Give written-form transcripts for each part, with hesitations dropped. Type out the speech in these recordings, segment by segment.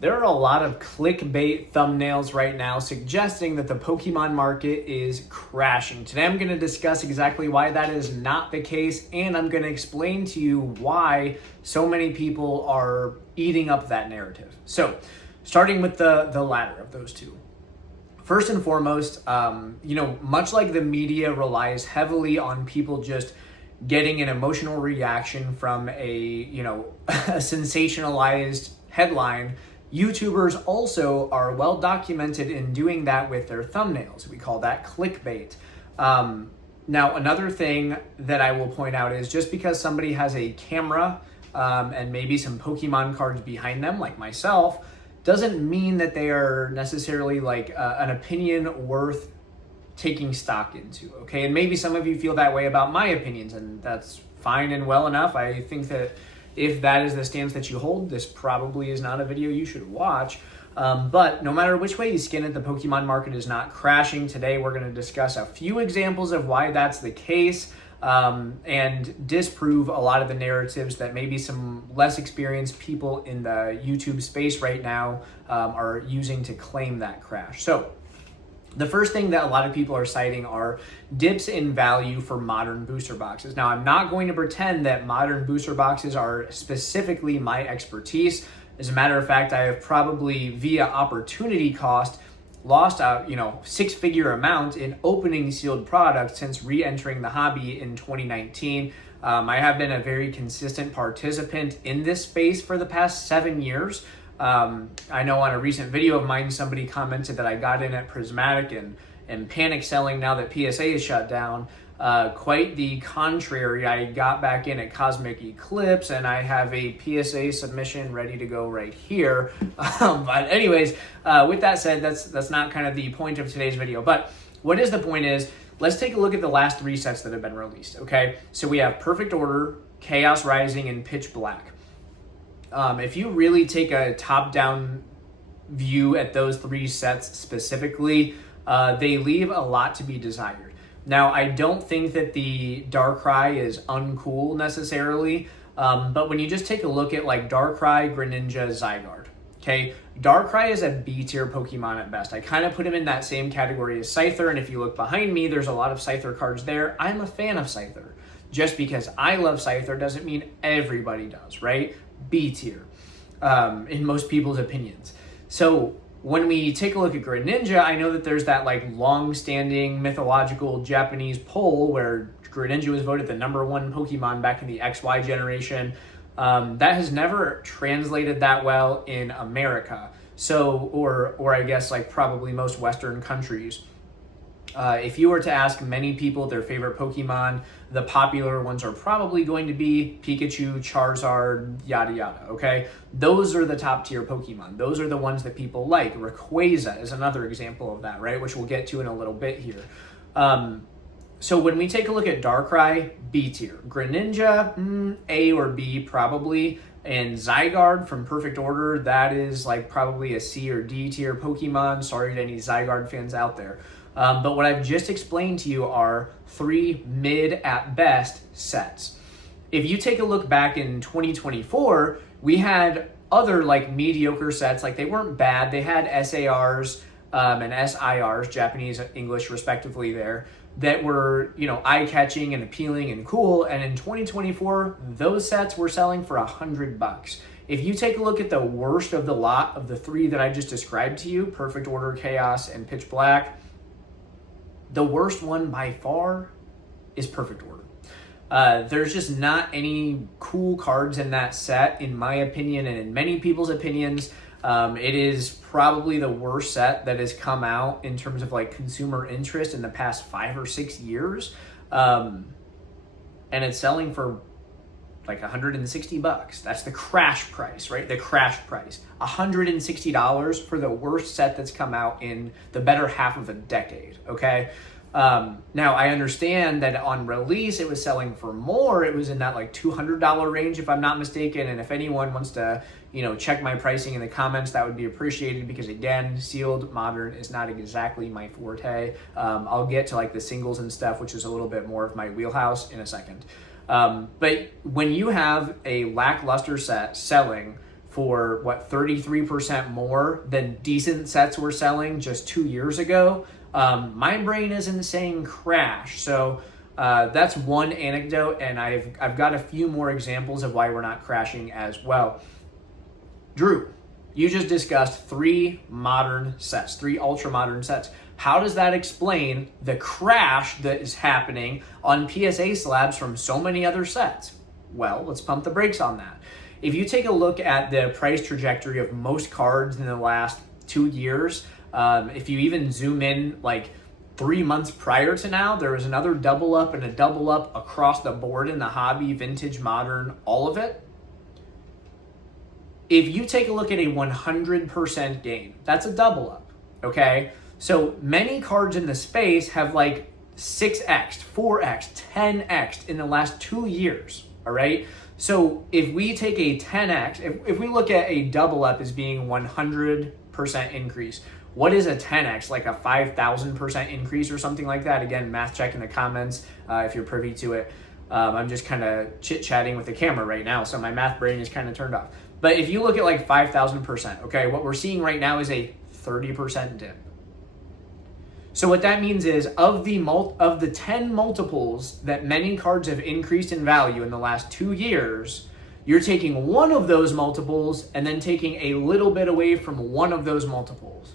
There are a lot of clickbait thumbnails right now suggesting that the Pokemon market is crashing. Today I'm going to discuss exactly why that is not the case, and I'm going to explain to you why so many people are eating up that narrative. So, starting with the latter of those two. First and foremost, much like the media relies heavily on people just getting an emotional reaction from a sensationalized headline, YouTubers also are well documented in doing that with their thumbnails. We call that clickbait. Now, another thing that I will point out is just because somebody has a camera and maybe some Pokemon cards behind them, like myself, doesn't mean that they are necessarily an opinion worth taking stock into, okay? And maybe some of you feel that way about my opinions, and that's fine and well enough. I think that if that is the stance that you hold, this probably is not a video you should watch. But no matter which way you skin it, the Pokemon market is not crashing. Today, we're going to discuss a few examples of why that's the case and disprove a lot of the narratives that maybe some less experienced people in the YouTube space right now are using to claim that crash. So, the first thing that a lot of people are citing are dips in value for modern booster boxes. Now, I'm not going to pretend that modern booster boxes are specifically my expertise. As a matter of fact, I have probably via opportunity cost lost a six-figure amount in opening sealed products since re-entering the hobby in 2019. I have been a very consistent participant in this space for the past 7 years. I know on a recent video of mine, somebody commented that I got in at Prismatic and panic selling now that PSA is shut down. Quite the contrary, I got back in at Cosmic Eclipse and I have a PSA submission ready to go right here. But anyways, with that said, that's not kind of the point of today's video. But what is the point is, let's take a look at the last 3 sets that have been released, okay? So we have Perfect Order, Chaos Rising, and Pitch Black. If you really take a top-down view at those 3 sets specifically, they leave a lot to be desired. Now, I don't think that the Darkrai is uncool necessarily, but when you just take a look at like Darkrai, Greninja, Zygarde, okay? Darkrai is a B-tier Pokemon at best. I kind of put him in that same category as Scyther, and if you look behind me, there's a lot of Scyther cards there. I'm a fan of Scyther. Just because I love Scyther doesn't mean everybody does, right? B tier, in most people's opinions. So when we take a look at Greninja, I know that there's that long-standing mythological Japanese poll where Greninja was voted the #1 Pokemon back in the XY generation. That has never translated that well in America. So, or I guess probably most Western countries. If you were to ask many people their favorite Pokemon, the popular ones are probably going to be Pikachu, Charizard, yada yada, okay? Those are the top tier Pokemon. Those are the ones that people like. Rayquaza is another example of that, right? Which we'll get to in a little bit here. So when we take a look at Darkrai, B tier. Greninja, A or B probably. And Zygarde from Perfect Order, that is probably a C or D tier Pokemon. Sorry to any Zygarde fans out there. But what I've just explained to you are 3 mid at best sets. If you take a look back in 2024, we had other mediocre sets. They weren't bad. They had SARs and SIRs, Japanese, English respectively there, that were, eye-catching and appealing and cool. And in 2024, those sets were selling for $100. If you take a look at the worst of the lot of the 3 that I just described to you, Perfect Order, Chaos, and Pitch Black, the worst one by far is Perfect Order. There's just not any cool cards in that set, in my opinion, and in many people's opinions. It is probably the worst set that has come out in terms of consumer interest in the past 5 or 6 years. And it's selling for $160. That's the crash price, right? The crash price. $160 for the worst set that's come out in the better half of a decade, okay? Now, I understand that on release, it was selling for more. It was in that $200 range, if I'm not mistaken. And if anyone wants to, check my pricing in the comments, that would be appreciated because, again, sealed modern is not exactly my forte. I'll get to the singles and stuff, which is a little bit more of my wheelhouse in a second. But when you have a lackluster set selling for what, 33% more than decent sets were selling just 2 years ago, my brain isn't saying crash. So that's one anecdote, and I've got a few more examples of why we're not crashing as well. Drew, you just discussed 3 modern sets, 3 ultra modern sets. How does that explain the crash that is happening on PSA slabs from so many other sets? Well, let's pump the brakes on that. If you take a look at the price trajectory of most cards in the last 2 years, if you even zoom in like 3 months prior to now, there was another double up and a double up across the board in the hobby, vintage, modern, all of it. If you take a look at a 100% gain, that's a double up, okay? So many cards in the space have like 6x, 4x, 10x in the last 2 years, all right? So if we take a 10x, if we look at a double up as being 100% increase, what is a 10x, like a 5,000% increase or something like that? Again, math check in the comments if you're privy to it. I'm just kind of chit-chatting with the camera right now, so my math brain is kind of turned off. But if you look at like 5,000%, okay, what we're seeing right now is a 30% dip. So what that means is of the 10 multiples that many cards have increased in value in the last 2 years, you're taking one of those multiples and then taking a little bit away from one of those multiples.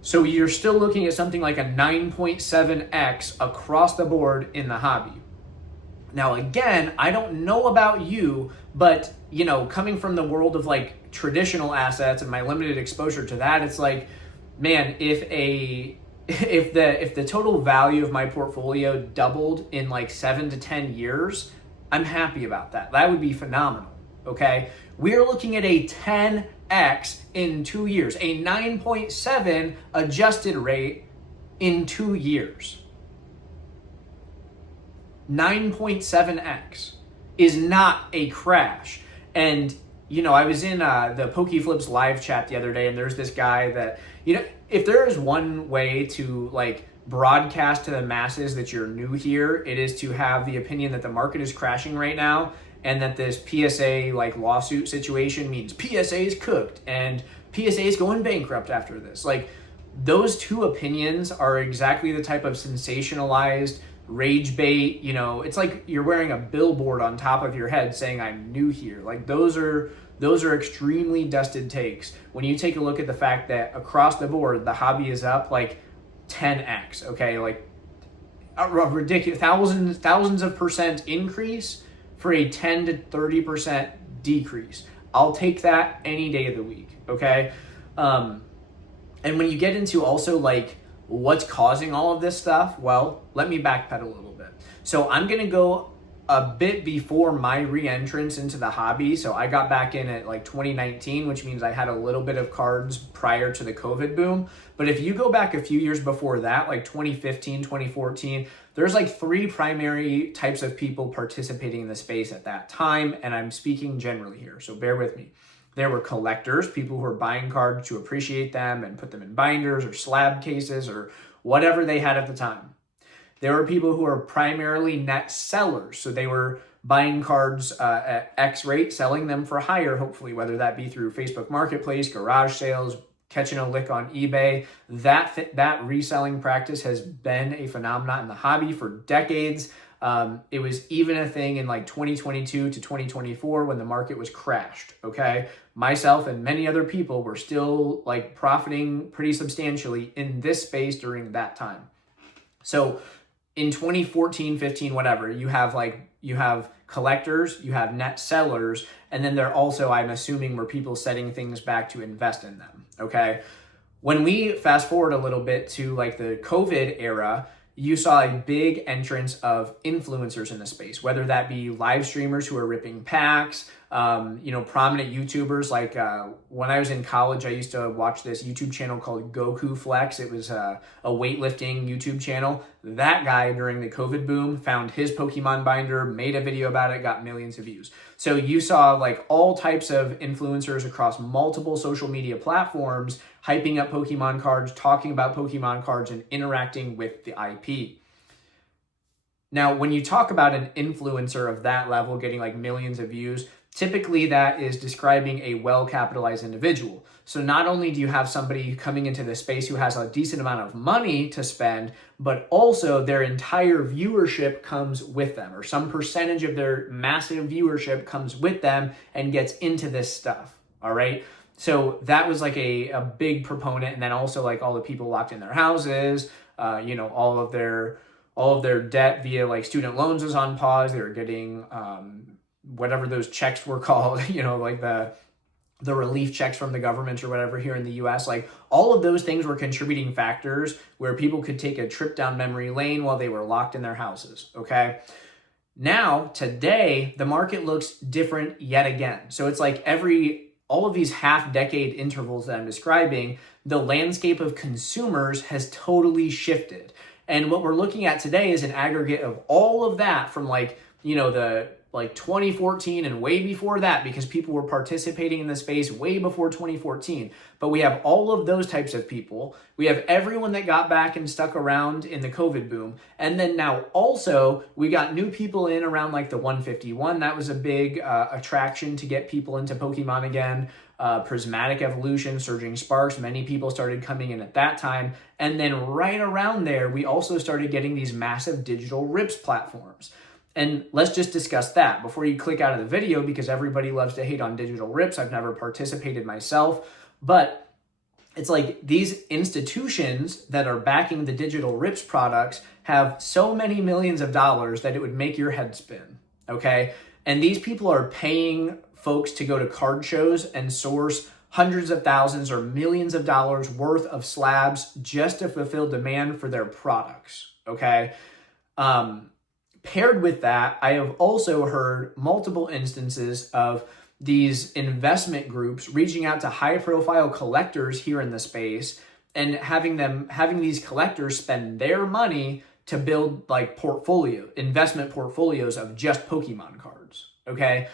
So you're still looking at something like a 9.7x across the board in the hobby. Now, again, I don't know about you, but coming from the world of like traditional assets and my limited exposure to that, it's like, man, if the total value of my portfolio doubled in like 7 to 10 years, I'm happy about that. That would be phenomenal. Okay, we're looking at a 10x in 2 years, a 9.7 adjusted rate in 2 years. 9.7x is not a crash. And I was in the PokeFlips live chat the other day, and there's this guy that, if there is one way to like broadcast to the masses that you're new here, it is to have the opinion that the market is crashing right now and that this PSA like lawsuit situation means PSA is cooked and PSA is going bankrupt after this. Like, those two opinions are exactly the type of sensationalized rage bait. It's like you're wearing a billboard on top of your head saying I'm new here. Like, those are extremely dusted takes. When you take a look at the fact that across the board, the hobby is up like 10x, okay? Like a ridiculous thousands of percent increase for a 10 to 30% decrease. I'll take that any day of the week, okay? And when you get into also like what's causing all of this stuff, well, let me backpedal a little bit. So I'm gonna go a bit before my re-entrance into the hobby. So I got back in at like 2019, which means I had a little bit of cards prior to the COVID boom. But if you go back a few years before that, like 2015, 2014, there's like 3 primary types of people participating in the space at that time. And I'm speaking generally here, so bear with me. There were collectors, people who were buying cards to appreciate them and put them in binders or slab cases or whatever they had at the time. There were people who are primarily net sellers. So they were buying cards at X rate, selling them for higher, hopefully, whether that be through Facebook Marketplace, garage sales, catching a lick on eBay. That reselling practice has been a phenomenon in the hobby for decades. It was even a thing in like 2022 to 2024 when the market was crashed, okay? Myself and many other people were still like profiting pretty substantially in this space during that time. So in 2014, 15, whatever, you have collectors, you have net sellers, and then there also, I'm assuming, were people setting things back to invest in them, okay? When we fast forward a little bit to like the COVID era, you saw a big entrance of influencers in the space, whether that be live streamers who are ripping packs, prominent YouTubers. Like when I was in college, I used to watch this YouTube channel called Goku Flex. It was a weightlifting YouTube channel. That guy during the COVID boom found his Pokemon binder, made a video about it, got millions of views. So you saw like all types of influencers across multiple social media platforms hyping up Pokemon cards, talking about Pokemon cards, and interacting with the IP. Now, when you talk about an influencer of that level getting like millions of views, Typically, that is describing a well-capitalized individual. So not only do you have somebody coming into this space who has a decent amount of money to spend, but also their entire viewership comes with them, or some percentage of their massive viewership comes with them and gets into this stuff, all right? So that was like a big proponent. And then also like all the people locked in their houses, all of their debt via like student loans was on pause. They were getting whatever those checks were called, like the relief checks from the government or whatever here in the US. Like all of those things were contributing factors where people could take a trip down memory lane while they were locked in their houses, okay? Now, today, the market looks different yet again. So it's like all of these half-decade intervals that I'm describing, the landscape of consumers has totally shifted. And what we're looking at today is an aggregate of all of that from the 2014 and way before that, because people were participating in the space way before 2014. But we have all of those types of people. We have everyone that got back and stuck around in the COVID boom. And then now also we got new people in around like the 151. That was a big attraction to get people into Pokemon again. Prismatic Evolution, Surging Sparks, many people started coming in at that time. And then right around there, we also started getting these massive digital rips platforms. And let's just discuss that before you click out of the video, because everybody loves to hate on digital rips. I've never participated myself, but it's like these institutions that are backing the digital rips products have so many millions of dollars that it would make your head spin, okay? And these people are paying folks to go to card shows and source hundreds of thousands or millions of dollars worth of slabs just to fulfill demand for their products, okay? Paired with that, I have also heard multiple instances of these investment groups reaching out to high-profile collectors here in the space and having these collectors spend their money to build like investment portfolios of just Pokemon cards, okay?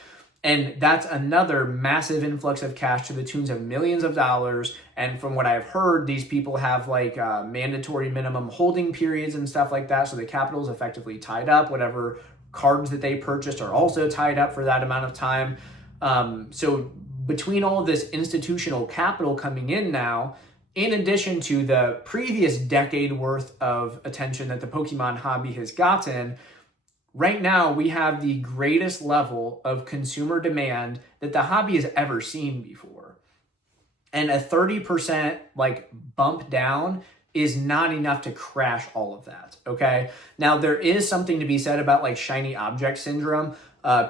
And that's another massive influx of cash to the tunes of millions of dollars. And from what I've heard, these people have like mandatory minimum holding periods and stuff like that. So the capital is effectively tied up. Whatever cards that they purchased are also tied up for that amount of time. So between all of this institutional capital coming in now, in addition to the previous decade worth of attention that the Pokemon hobby has gotten, right now, we have the greatest level of consumer demand that the hobby has ever seen before. And a 30% bump down is not enough to crash all of that, okay? Now, there is something to be said about shiny object syndrome.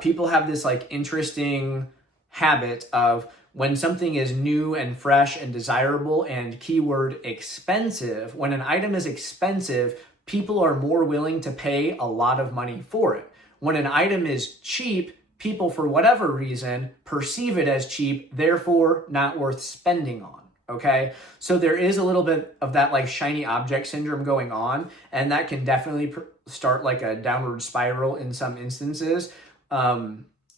People have this interesting habit of when something is new and fresh and desirable and keyword expensive, when an item is expensive, people are more willing to pay a lot of money for it. When an item is cheap, people, for whatever reason, perceive it as cheap, therefore not worth spending on, okay? So there is a little bit of that shiny object syndrome going on, and that can definitely start a downward spiral in some instances.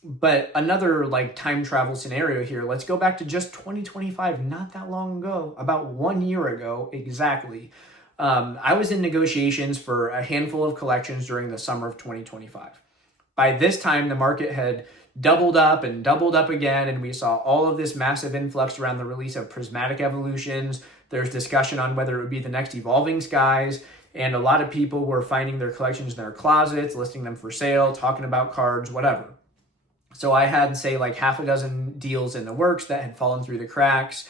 But another time travel scenario here, let's go back to just 2025, not that long ago, about 1 year ago exactly. I was in negotiations for a handful of collections during the summer of 2025. By this time, the market had doubled up and doubled up again, and we saw all of this massive influx around the release of Prismatic Evolutions. There's discussion on whether it would be the next Evolving Skies, and a lot of people were finding their collections in their closets, listing them for sale, talking about cards, whatever. So I had, say, half a dozen deals in the works that had fallen through the cracks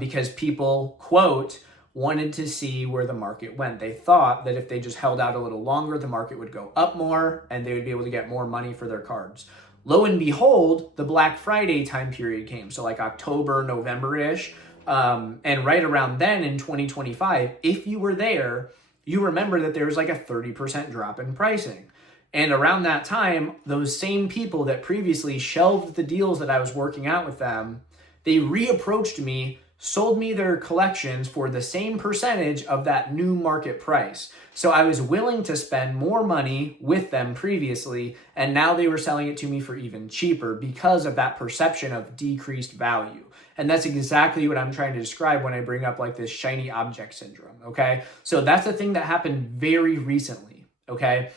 because people, quote, wanted to see where the market went. They thought that if they just held out a little longer, the market would go up more and they would be able to get more money for their cards. Lo and behold, the Black Friday time period came. So October, November-ish. And right around then in 2025, if you were there, you remember that there was a 30% drop in pricing. And around that time, those same people that previously shelved the deals that I was working out with them, they reapproached me, sold me their collections for the same percentage of that new market price. So I was willing to spend more money with them previously, and now they were selling it to me for even cheaper because of that perception of decreased value. And that's exactly what I'm trying to describe when I bring up this shiny object syndrome, okay? So that's a thing that happened very recently, okay?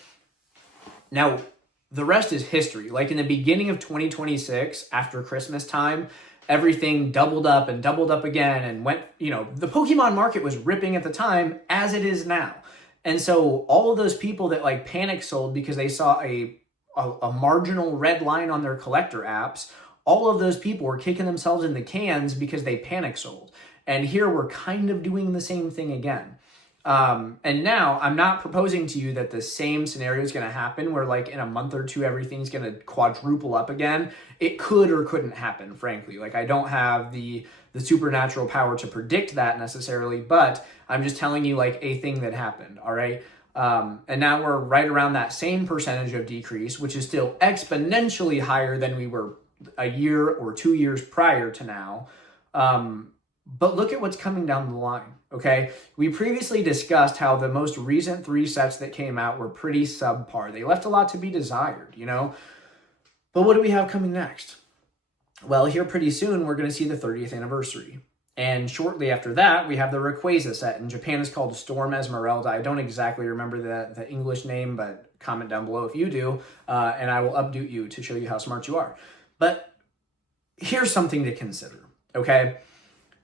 Now, the rest is history. Like in the beginning of 2026, after Christmas time, everything doubled up and doubled up again and went, the Pokemon market was ripping at the time as it is now. And so all of those people that like panic sold because they saw a marginal red line on their collector apps, all of those people were kicking themselves in the cans because they panic sold. And here we're kind of doing the same thing again. And now I'm not proposing to you that the same scenario is going to happen where like in a month or two, everything's going to quadruple up again. It could or couldn't happen, frankly. Like I don't have the supernatural power to predict that necessarily, but I'm just telling you like a thing that happened. All right. And now we're right around that same percentage of decrease, which is still exponentially higher than we were a year or 2 years prior to now. But look at what's coming down the line, okay? We previously discussed how the most recent 3 sets that came out were pretty subpar. They left a lot to be desired, But what do we have coming next? Well, here pretty soon, we're going to see the 30th anniversary. And shortly after that, we have the Rayquaza set. In Japan, it's called Storm Esmeralda. I don't exactly remember the English name, but comment down below if you do, and I will update you to show you how smart you are. But here's something to consider, okay?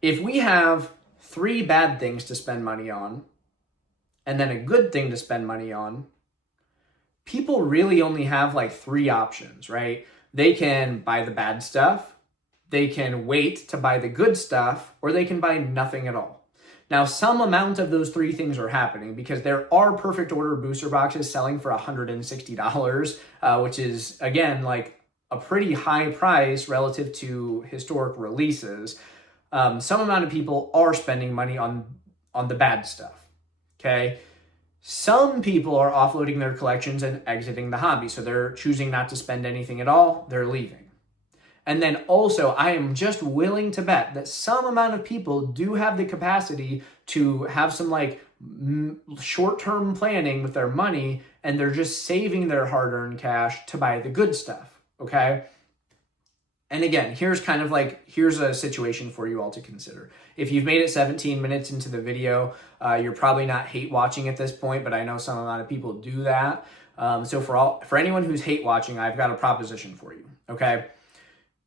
If we have 3 bad things to spend money on, and then a good thing to spend money on, people really only have like 3 options, right? They can buy the bad stuff, they can wait to buy the good stuff, or they can buy nothing at all. Now, some amount of those 3 things are happening because there are perfect order booster boxes selling for $160, which is, again, like a pretty high price relative to historic releases. Some amount of people are spending money on the bad stuff, okay? Some people are offloading their collections and exiting the hobby, so they're choosing not to spend anything at all, they're leaving. And then also, I am just willing to bet that some amount of people do have the capacity to have some like short-term planning with their money, and they're just saving their hard-earned cash to buy the good stuff, okay? And again, here's a situation for you all to consider. If you've made it 17 minutes into the video, you're probably not hate watching at this point, but I know some amount of people do that. So for anyone who's hate watching, I've got a proposition for you, okay?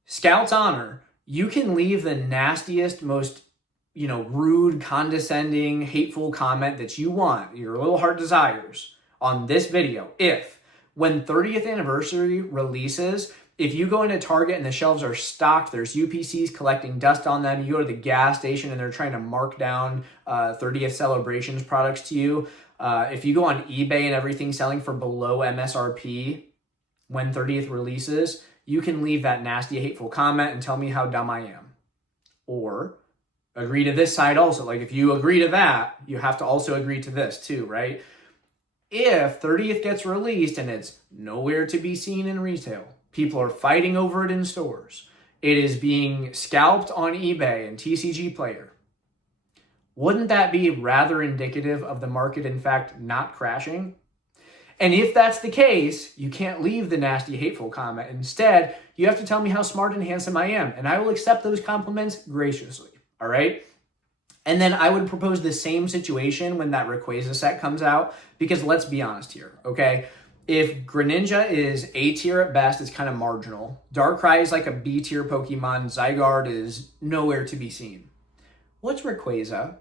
Scout's Honor, you can leave the nastiest, most, rude, condescending, hateful comment that you want, your little heart desires, on this video. If, when 30th anniversary releases, if you go into Target and the shelves are stocked, there's UPCs collecting dust on them, you go to the gas station and they're trying to mark down 30th celebrations products to you. If you go on eBay and everything's selling for below MSRP when 30th releases, you can leave that nasty, hateful comment and tell me how dumb I am. Or agree to this side also. Like if you agree to that, you have to also agree to this too, right? If 30th gets released and it's nowhere to be seen in retail, people are fighting over it in stores, it is being scalped on eBay and TCG Player, wouldn't that be rather indicative of the market, in fact, not crashing? And if that's the case, you can't leave the nasty, hateful comment. Instead, you have to tell me how smart and handsome I am, and I will accept those compliments graciously, all right? And then I would propose the same situation when that Rayquaza set comes out, because let's be honest here, okay? If Greninja is A tier at best, it's kind of marginal. Darkrai is like a B tier Pokemon. Zygarde is nowhere to be seen. What's Rayquaza?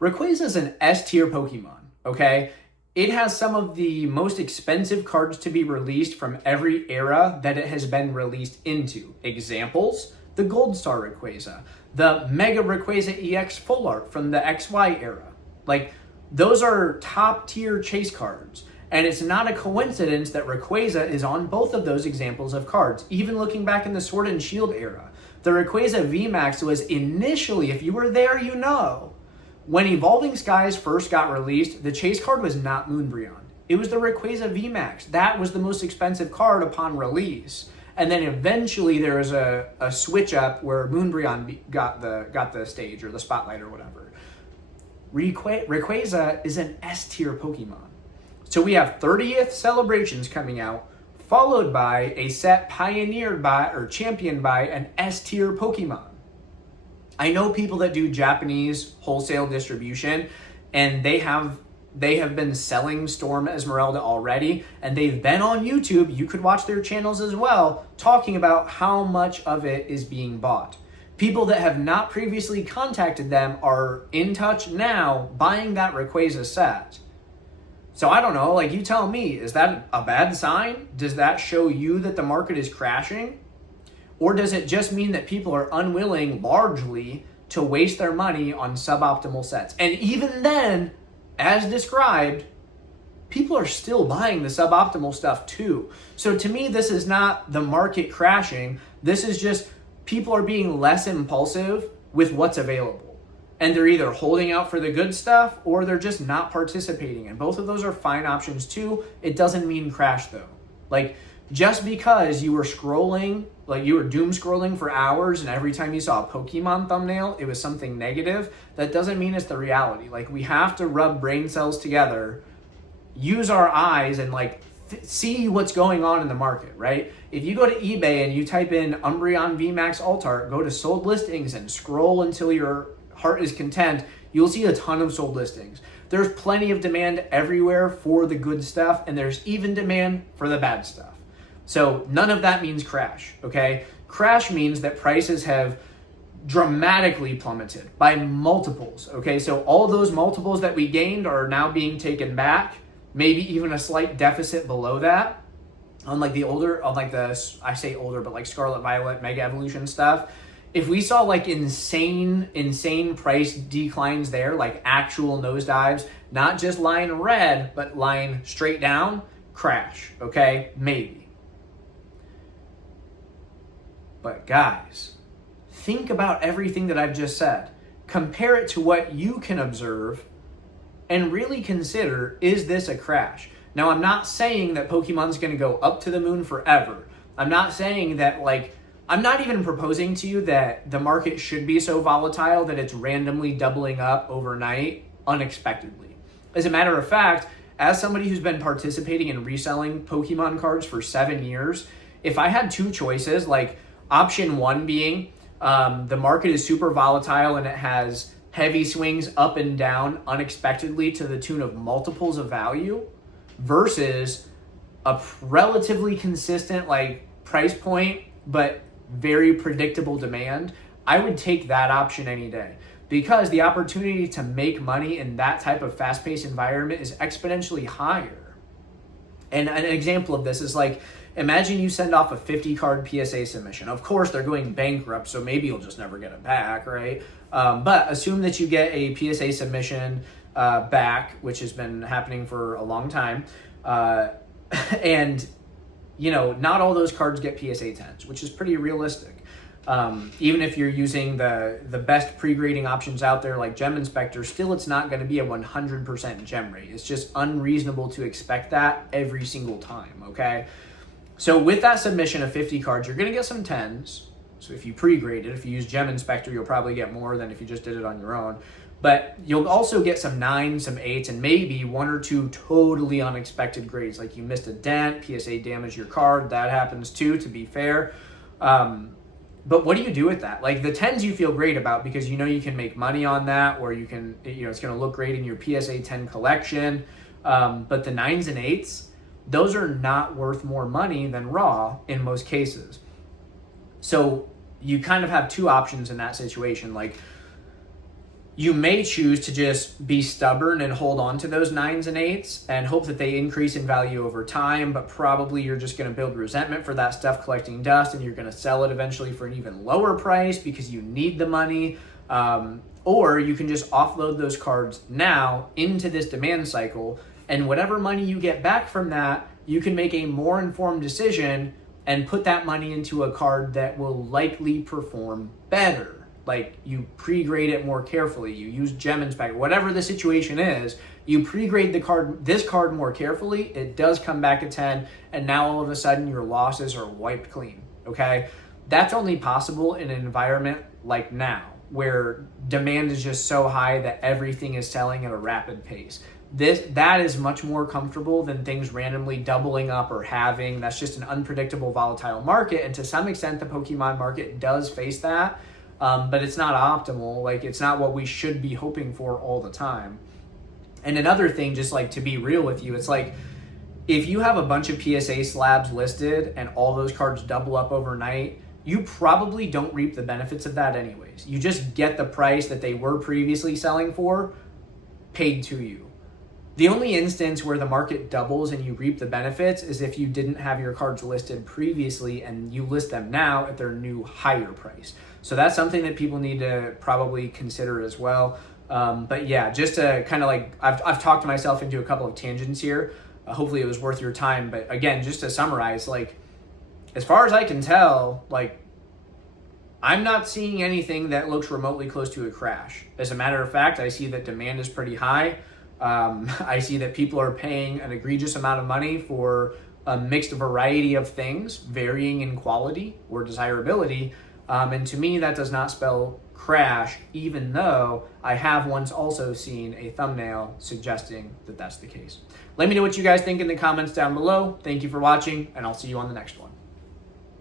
Rayquaza is an S tier Pokemon, okay? It has some of the most expensive cards to be released from every era that it has been released into. Examples, the Gold Star Rayquaza, the Mega Rayquaza EX Full Art from the XY era. Like, those are top tier chase cards. And it's not a coincidence that Rayquaza is on both of those examples of cards. Even looking back in the Sword and Shield era, the Rayquaza VMAX was initially, if you were there, you know, when Evolving Skies first got released, the chase card was not Moonbreon. It was the Rayquaza VMAX. That was the most expensive card upon release. And then eventually there was a switch up where Moonbreon got the stage or the spotlight or whatever. Rayquaza is an S tier Pokemon. So we have 30th celebrations coming out, followed by a set pioneered by or championed by an S tier Pokemon. I know people that do Japanese wholesale distribution, and they have They have been selling Storm Esmeralda already, and they've been on YouTube. You could watch their channels as well, talking about how much of it is being bought. People that have not previously contacted them are in touch now buying that Rayquaza set. So I don't know, like, you tell me, is that a bad sign? Does that show you that the market is crashing? Or does it just mean that people are unwilling, largely, to waste their money on suboptimal sets? And even then, as described, people are still buying the suboptimal stuff too. So to me, this is not the market crashing. This is just people are being less impulsive with what's available. And they're either holding out for the good stuff or they're just not participating. And both of those are fine options too. It doesn't mean crash though. Like, just because you were scrolling, like you were doom scrolling for hours and every time you saw a Pokemon thumbnail, it was something negative, that doesn't mean it's the reality. Like, we have to rub brain cells together, use our eyes, and like see what's going on in the market, right? If you go to eBay and you type in Umbreon VMAX Altart, go to sold listings and scroll until your heart is content, you'll see a ton of sold listings. There's plenty of demand everywhere for the good stuff, and there's even demand for the bad stuff. So none of that means crash, okay? Crash means that prices have dramatically plummeted by multiples, okay? So all those multiples that we gained are now being taken back, maybe even a slight deficit below that. Unlike I say older, but like Scarlet Violet, Mega Evolution stuff, if we saw like insane price declines there, like actual nosedives, not just line red, but line straight down, crash, okay? Maybe. But guys, think about everything that I've just said. Compare it to what you can observe and really consider, is this a crash? Now, I'm not saying that Pokemon's going to go up to the moon forever. I'm not saying that, like, I'm not even proposing to you that the market should be so volatile that it's randomly doubling up overnight unexpectedly. As a matter of fact, as somebody who's been participating in reselling Pokemon cards for 7 years, if I had two choices, like option one being the market is super volatile and it has heavy swings up and down unexpectedly to the tune of multiples of value, versus a relatively consistent like price point but very predictable demand, I would take that option any day, because the opportunity to make money in that type of fast-paced environment is exponentially higher. And an example of this is like, imagine you send off a 50 card PSA submission. Of course, they're going bankrupt, so maybe you'll just never get it back, right? But assume that you get a PSA submission back, which has been happening for a long time. And, you know, not all those cards get PSA 10s, which is pretty realistic. Even if you're using the best pre-grading options out there like Gem Inspector, still it's not going to be a 100% gem rate. It's just unreasonable to expect that every single time, okay? So with that submission of 50 cards, you're going to get some 10s. So if you pre-grade it, if you use Gem Inspector, you'll probably get more than if you just did it on your own. But you'll also get some 9s, some 8s, and maybe 1 or 2 totally unexpected grades. Like you missed a dent, PSA damaged your card. That happens too, to be fair. But what do you do with that? Like the 10s you feel great about because you know you can make money on that, or you can, you know, it's going to look great in your PSA 10 collection. But the 9s and 8s, those are not worth more money than raw in most cases. So you kind of have two options in that situation. Like, you may choose to just be stubborn and hold on to those 9s and 8s and hope that they increase in value over time, but probably you're just going to build resentment for that stuff collecting dust, and you're going to sell it eventually for an even lower price because you need the money. Or you can just offload those cards now into this demand cycle, and whatever money you get back from that, you can make a more informed decision and put that money into a card that will likely perform better. Like, you pre-grade it more carefully, you use Gem Inspector, whatever the situation is, you pre-grade this card more carefully, it does come back at 10, and now all of a sudden your losses are wiped clean, okay? That's only possible in an environment like now, where demand is just so high that everything is selling at a rapid pace. That is much more comfortable than things randomly doubling up or halving. That's just an unpredictable, volatile market, and to some extent the Pokemon market does face that. But it's not optimal. Like, it's not what we should be hoping for all the time. And another thing, just like to be real with you, it's like if you have a bunch of PSA slabs listed and all those cards double up overnight, you probably don't reap the benefits of that anyways. You just get the price that they were previously selling for paid to you. The only instance where the market doubles and you reap the benefits is if you didn't have your cards listed previously and you list them now at their new higher price. So that's something that people need to probably consider as well. But yeah, just to kind of like, I've talked myself into a couple of tangents here. Hopefully it was worth your time. But again, just to summarize, like, as far as I can tell, like, I'm not seeing anything that looks remotely close to a crash. As a matter of fact, I see that demand is pretty high. I see that people are paying an egregious amount of money for a mixed variety of things, varying in quality or desirability. And to me, that does not spell crash, even though I have once also seen a thumbnail suggesting that that's the case. Let me know what you guys think in the comments down below. Thank you for watching, and I'll see you on the next one.